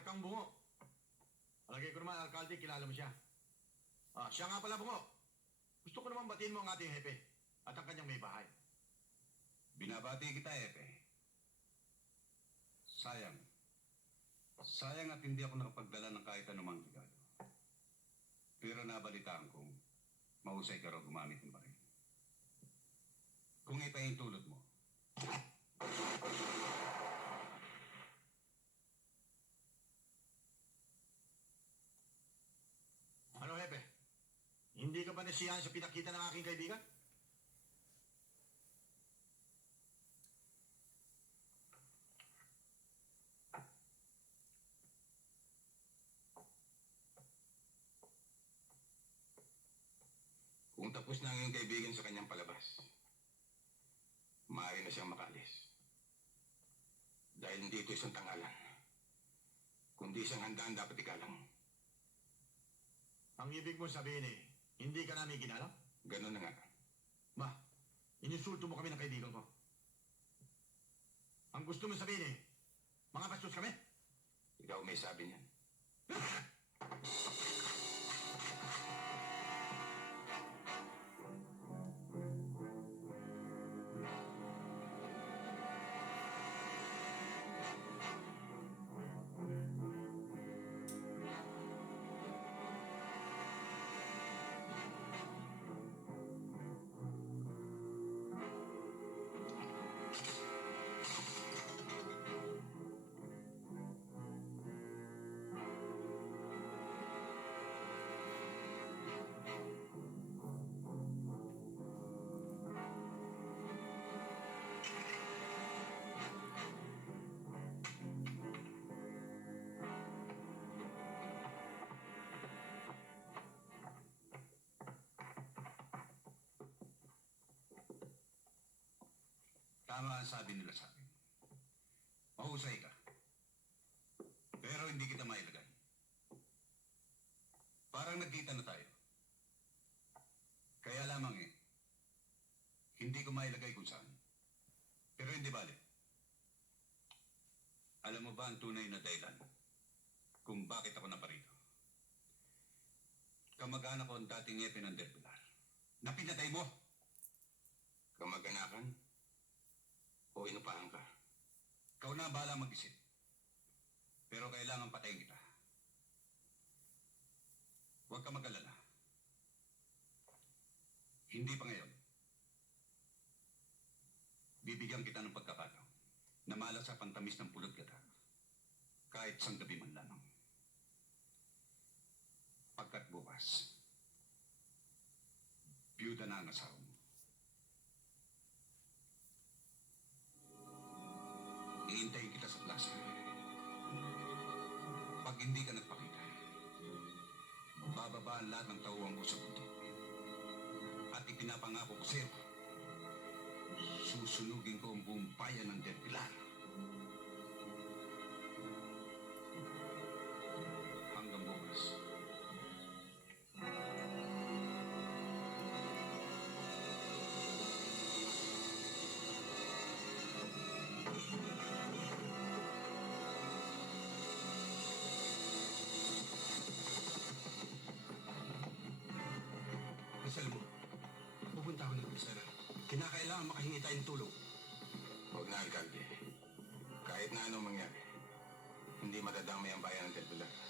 Markang Bungo. Alagay ko naman, alkalde, kilala mo siya. Siya nga pala, Bungo. Gusto ko naman batiin mo ang ating hepe at ang kanyang may bahay. Binabati kita, Epe. Sayang. Sayang at hindi ako nakapagdala ng kahit anumang regalo. Pero nabalitaan kong mahusay ka raw gumamit ng baril. Kung ipahintulot mo, Ano, hepe? Hindi ka ba nasiyahan sa pinakita ng aking kaibigan? Kung tapos na ang iyong kaibigan sa kanyang palabas, maaari na siyang makaalis. Dahil hindi ito isang tangalan, kundi isang handaan dapat ikalang. Ang ibig mo sabihin hindi ka namin ginalap? Ganun na nga. Ma, ininsulto mo kami ng kaibigan ko. Ang gusto mo sabihin mga bastos kami? Ikaw may sabi niyan. tama ang sabi nila sa akin. Mahusay ka. Pero hindi kita mailagay. Parang nagkita na tayo. Kaya lamang hindi ko mailagay kung saan. Pero hindi bale. Alam mo ba ang tunay na dahilan kung bakit ako naparito? Kamag-anak ko ang dating Epe ng Del Pilar. Napinatay mo! Kamag-anakan o inupahan ka? Ikaw na bahala mag-isip. Pero kailangan patayin kita. Huwag ka mag-alala. Hindi pa ngayon. Bibigyan kita ng pagkakataon na malas sa pantamis ng pulot kita. Kahit sang gabi man lamang. Pagkat bukas, biyuda na ang asawa mo. Iintayin kita sa plaza. Pag hindi ka nagpakita, bababa ang lahat ng tauhan ko sa bundok. At ipinapangako ko sa'yo, susunugin ko ang buong bayan ng Del Pilar. Hanggang bukas. Marcel mo, pupunta ako ng komisara. Kinakailangan makahingi tayo ng tulong. Huwag na, alkalde. Kahit na anong mangyari, hindi madadamay ang bayan ng Del Pilar.